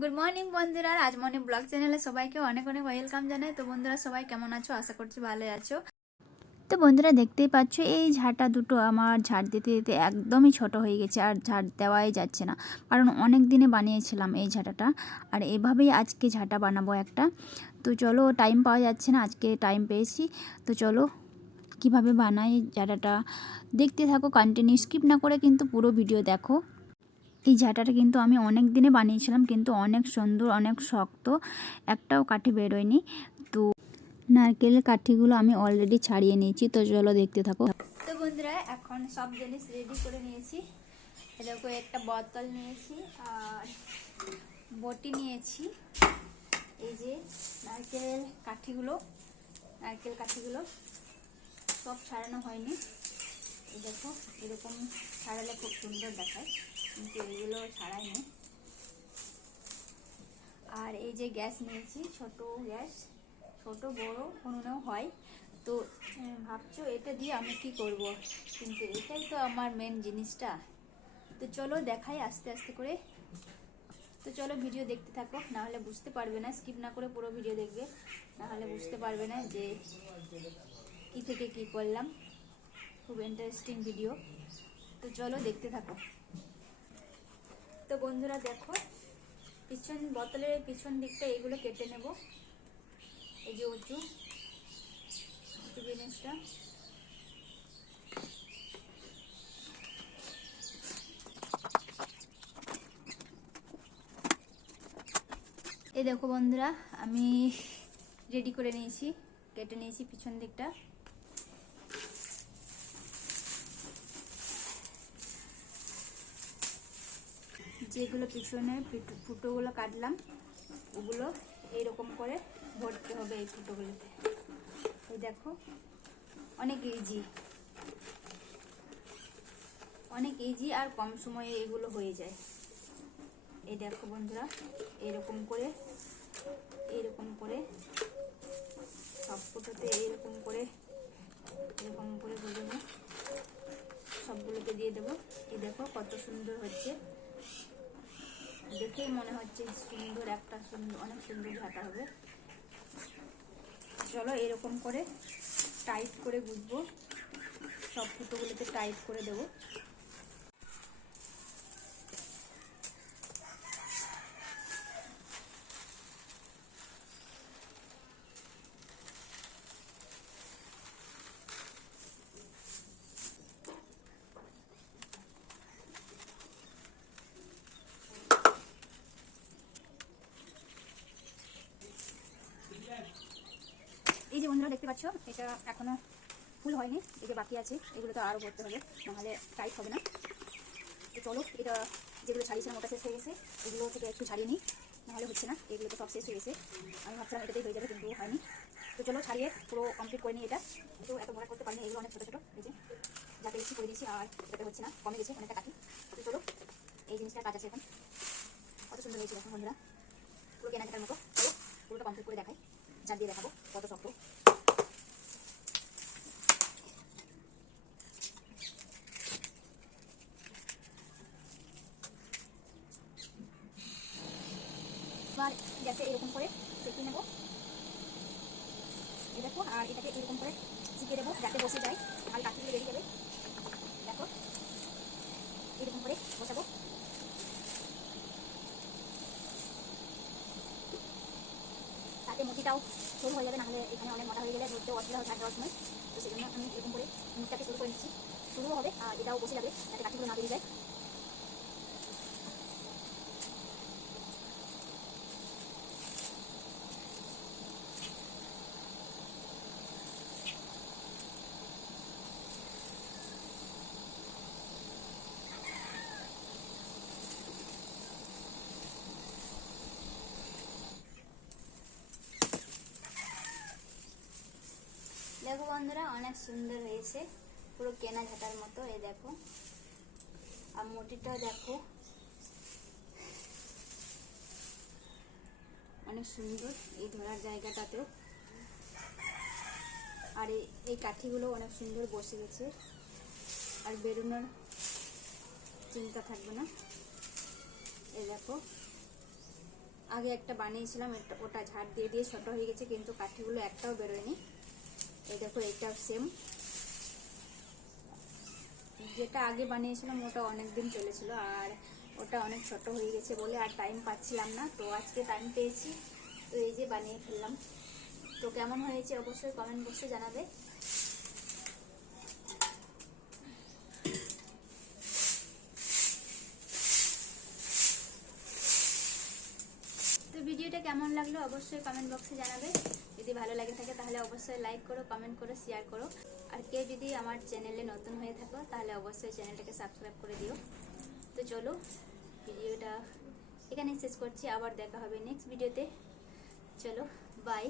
Good morning বন্ধুরা। Rajmani blog চ্যানেলে সবাইকে অনেক অনেক ওয়েলকাম জানাই। তো বন্ধুরা, সবাই কেমন আছো? আশা করছি ভালো আছো। তো বন্ধুরা, দেখতেই পাচ্ছ, এই ঝাড়টা দুটো আমার ঝাড় দিতে দিতে একদমই ছোট হয়ে গেছে আর ঝাড় দেওয়াই যাচ্ছে না। কারণ অনেক দিনে বানিয়েছিলাম এই ঝাঁটাটা আর এভাবেই আজকে ঝাঁটা বানাবো একটা। তো চলো টাইম পাওয়া যাচ্ছে না, আজকে টাইম পেয়েছি। তো চলো, কীভাবে বানাই ঝাঁটাটা দেখতে থাকো কন্টিনিউ স্কিপ না করে কিন্তু পুরো ভিডিও দেখো। এই ঝাঁটাটা কিন্তু আমি অনেক দিনে বানিয়েছিলাম, কিন্তু অনেক সুন্দর, অনেক শক্ত একটাও কাঠি বেরোয়নি। তো নারকেলের কাঠিগুলো আমি অলরেডি ছাড়িয়ে নিয়েছি, তো চলো দেখতে থাকো। তো বন্ধুরা, এখন সব জিনিস রেডি করে নিয়েছি। এরকম একটা বোতল নিয়েছি, আর বটি নিয়েছি। এই যে নারকেল কাঠিগুলো নারকেল কাঠিগুলো সব ছাড়ানো হয়নি। দেখো, এরকম ছাড়ালে খুব সুন্দর দেখায়। কিন্তু এগুলো ছাড়াইনি আর এই যে গ্যাস নিয়েছি, ছোট গ্যাস, ছোট বড় কোনোও হয়। তো ভাবছ এটা দিয়ে আমি কি করব? কিন্তু এটাই তো আমার মেন জিনিসটা। তো চলো দেখাই আস্তে আস্তে করে। তো চলো ভিডিও দেখতে থাকো, না হলে বুঝতে পারবে না স্কিপ না করে পুরো ভিডিও দেখবে। না হলে বুঝতে পারবে না যে কি থেকে কি করলাম। খুব ইন্টারেস্টিং ভিডিও তো চলো দেখতে থাকো। বন্ধুরা দেখো, পিছন বোতলের পিছন দিকটা এগুলো কেটে নেব। এই যে উঁচু উঁচু জিনিসটা। এই দেখো বন্ধুরা, আমি রেডি করে নিয়েছি, কেটে নিয়েছি পিছন দিকটা। যেগুলো পিছনে ফুটোগুলো কাটলাম, ওগুলো এইরকম করে ভরতে হবে এই ফুটোগুলোতে। এই দেখো, অনেক ইজি অনেক ইজি আর কম সময়ে এগুলো হয়ে যায়। এই দেখো বন্ধুরা এরকম করে এরকম করে, সব ফুটোতে এরকম করে এরকম করে দিয়ে দেবো সবগুলোতে দিয়ে দেবো। এই দেখো কত সুন্দর হচ্ছে। দেখেই মনে হচ্ছে সুন্দর, একটা সুন্দর, অনেক সুন্দর ঝাঁটা হবে। চলো এরকম করে টাইট করে গুজবো। সব ফুটোগুলোতে টাইট করে দেবো এই যে বন্ধুরা দেখতে পাচ্ছ? এটা এখনও ফুল হয়নি, এই যে বাকি আছে, এগুলো তো আরও করতে হবে, নাহলে টাইট হবে না। তো চলো, এটা যেগুলো ছাড়িয়েছিলাম ওটা শেষ হয়ে গেছে, এগুলো থেকে একটু ছাড়িয়ে নিই, নাহলে হচ্ছে না, এগুলো তো সব শেষ হয়ে গেছে। আমি ভাবছিলাম এটাতেই হয়ে যাবে, কিন্তু হয়নি। তো চলো, ছাড়িয়ে পুরো কমপ্লিট করে নিই এটা। তো এত বড় করতে পারিনি, এগুলো অনেক ছোটো ছোটো, এই যে, যাতে বেশি করে দিয়েছি, আর এটাতে হচ্ছে না, কমে গেছে অনেকটা কাটি তো চলো, এই জিনিসটা কাজ আছে এখন। কত সুন্দর হয়েছে এখন বন্ধুরা। পুরো কেনাকাটার মতো। চলো, পুরোটা কমপ্লিট করে দেখাই যা দিয়ে দেখাবো, কত শক্ত। এবার গ্যাসে এরকম করে সেঁকে নেব। দেখো, আর এটাকে এরকম করে চিপে দেবো যাতে বসে যায়, আর কাঠিগুলো বেরিয়ে যাবে। দেখো, এরকম করে বসাবো। তাতে মুটিটাও সরু হয়ে যাবে, নাহলে এখানে অনেক মোটা হয়ে গেলে ধরতেও অসুবিধা হয় ঝাড় সময় তো সেই জন্য আমি এরকম করে মুখটাকে শুরু করে নিচ্ছি। শুরুও হবে, আর এটাও বসে যাবে, যাতে কাঠিগুলো না বেরিয়ে যায়। দেখো বন্ধুরা অনেক সুন্দর হয়েছে। পুরো কেনা ঝাঁটার মতো, এই দেখো। আর মুটিটাও দেখো। অনেক সুন্দর এই ধরার জায়গাটাতেও। আর এই- কাঠিগুলো অনেক সুন্দর বসে গেছে। আর বেরোনোর চিন্তা থাকবে না। এই দেখো। আগে একটা বানিয়েছিলাম ওটা ঝাড় দিয়ে দিয়ে ছোট হয়ে গেছে, কিন্তু কাঠিগুলো একটাও বেরোয়নি। এই দেখো এটাও সেম যেটা আগে বানিয়েছিলাম, ওটা অনেক দিন চলেছিল আর ওটা অনেক ছোট হয়ে গেছে বলে আর টাইম পাচ্ছিলাম না। তো আজকে টাইম পেয়েছি, তো এই যে বানিয়ে ফেললাম। তো কেমন হয়েছে অবশ্যই কমেন্ট বক্সে জানাবে। তো ভিডিওটা কেমন লাগল অবশ্যই কমেন্ট বক্সে জানাবে। যদি ভালো লাগে থাকে, তাহলে অবশ্যই লাইক করো কমেন্ট করো শেয়ার করো। আর কেউ যদি আমার চ্যানেলে নতুন হয়ে থাকো, তাহলে অবশ্যই চ্যানেলটাকে সাবস্ক্রাইব করে দিও। তো চলো, ভিডিওটা এখানেই শেষ করছি। আবার দেখা হবে নেক্সট ভিডিওতে চলো বাই